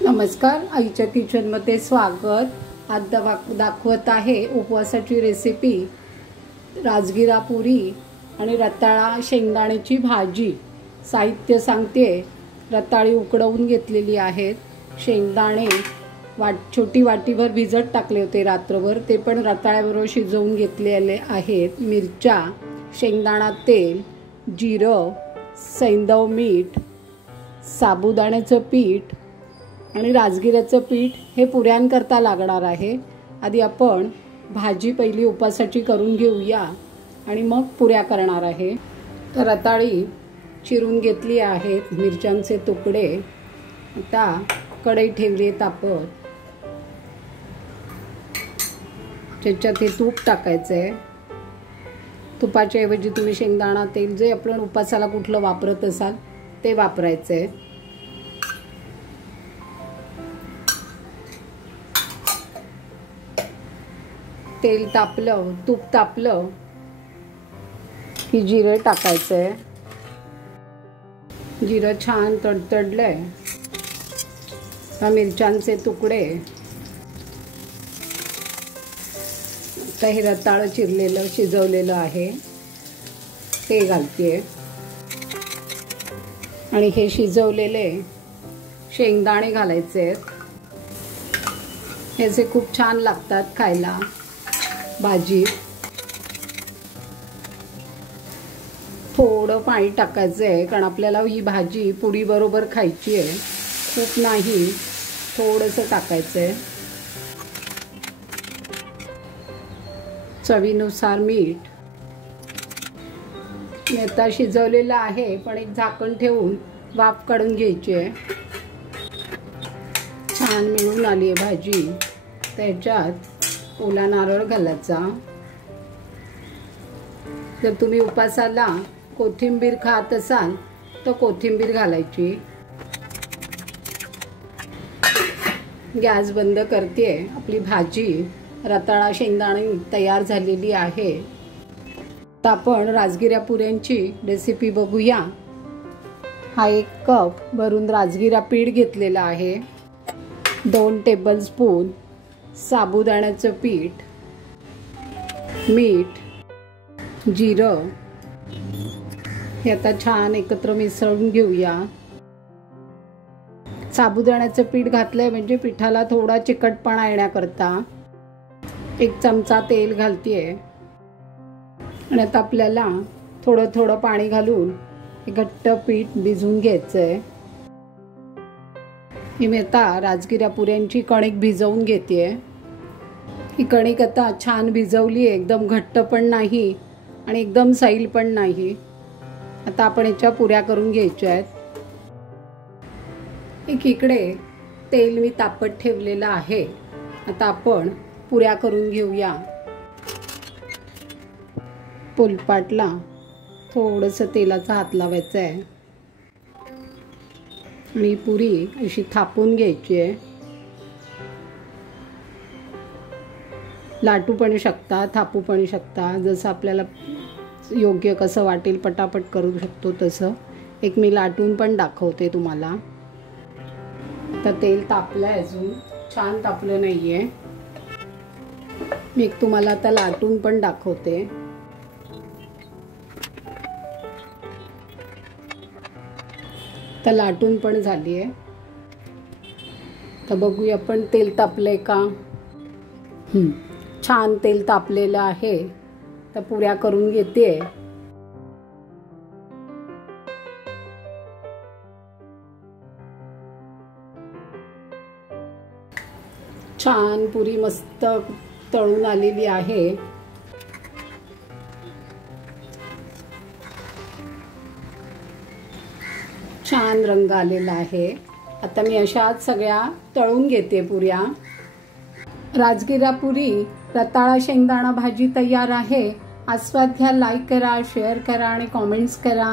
नमस्कार, आईच्या किचनमध्ये स्वागत। आज दाखवत आहे उपवासाची रेसिपी राजगिरा पुरी आणि रताळा शेंगदाण्याची भाजी। साहित्य सांगते। रताळी उकडवून घेतलेली आहेत, शेंगदाणे छोटी वाटीभर भिजत टाकले होते रात्रभर, ते पण रताळ्याबरोबर शिजवून घेतलेले आहेत। मिरच्या, शेंगदाणा तेल, जिरं, सैंधव मीठ, साबुदाण्याचं पीठ आणि राजगिऱ्याचं पीठ हे पुऱ्यांकरता लागणार आहे। आधी आपण भाजी पहिली उपासाची करून घेऊया आणि मग पुऱ्या करणार आहे। तर रताळी चिरून घेतली आहेत, मिरच्यांचे तुकडे। आता कढई ठेवली तापत, त्याच्यात हे तूप टाकायचं आहे। तुपाच्या ऐवजी तुम्ही शेंगदाणा तेल जे आपण उपासाला कुठलं वापरत असाल ते वापरायचं आहे। तेल तापलं, तूप तापलं की जिरे टाकायचे। जिरं छान तडतडलंय, मिरच्यांचे तुकडे, आता हे रताळं चिरलेलं शिजवलेलं आहे ते घालते आणि हे शिजवलेले शेंगदाणे घालायचे। ह्याचे खूप छान लागतात खायला भाजी। थोडं पाणी टाकायचं आहे, कारण आपल्याला ही भाजी पुरी बरोबर खायची आहे, खूप नाही, थोडंसं टाकायचं आहे। चवीनुसार मीठ। आता शिजवलेलं आहे, पण एक झाकण ठेवून वाफ काढून घ्यायची आहे। छान मिळून आली आहे भाजी, त्याच्यात ओला नारळ घालायचा। जर तुम्ही उपासाला कोथिंबीर खात असाल तर कोथिंबीर घालायची। गॅस बंद करते। आपली भाजी रताळा शेंगदाणे तयार झालेली आहे। आता आपण राजगिरा पुऱ्यांची रेसिपी बघूया। हा 1 कप भरून राजगिरा पीठ घेतलेला आहे। 2 टेबलस्पून साबुदाण्याचं पीठ, मीठ, जिरं हे आता छान एकत्र मिसळून घेऊया। साबुदाण्याचं पीठ घातलंय म्हणजे पिठाला थोडा चिकटपणा येण्याकरता 1 चमचा तेल घालतेय आणि आता आपल्याला थोडं थोडं पाणी घालून हे घट्ट पीठ भिजवून घ्यायचंय। मी आता राजगिरा पुऱ्यांची कणिक भिजवून घेते। ही कणिक आता छान भिजवली आहे, एकदम घट्ट पण नाही आणि एकदम सैल पण नाही। आता आपण याच्या पुऱ्या करून घ्यायच्या आहेत। एकीकडे तेल मी तापत ठेवलेलं आहे, आता आपण पुऱ्या करून घेऊया। पोलपाटला थोडंसं तेलाचा हात लावायचा आहे आणि पुरी अशी थापून घ्यायची आहे। लाटू पण शकता, थापू पण शकता, जसं आपल्याला योग्य कसं वाटेल पटापट करू शकतो तसं। एक मी लाटून पण दाखवते तुम्हाला। आता तेल तापलंय, अजून छान तापलं नाहीये। मी एक तुम्हाला आता लाटून पण दाखवते। तर लाटून पण झाली आहे। तर बघूया आपण तेल तापलंय का। छान तेल तापलेलं आहे, तर पुऱ्या करून घेते। छान पुरी मस्त तळून आलेली आहे। छान रंग आलेला आहे। आता मी अशाच सगळ्या तळून घेते पुऱ्या। राजगिरा पुरी रताळा शेंगदाणा भाजी तयार आहे। आस्वाद घ्या, लाईक करा, शेअर करा आणि कॉमेंट्स करा।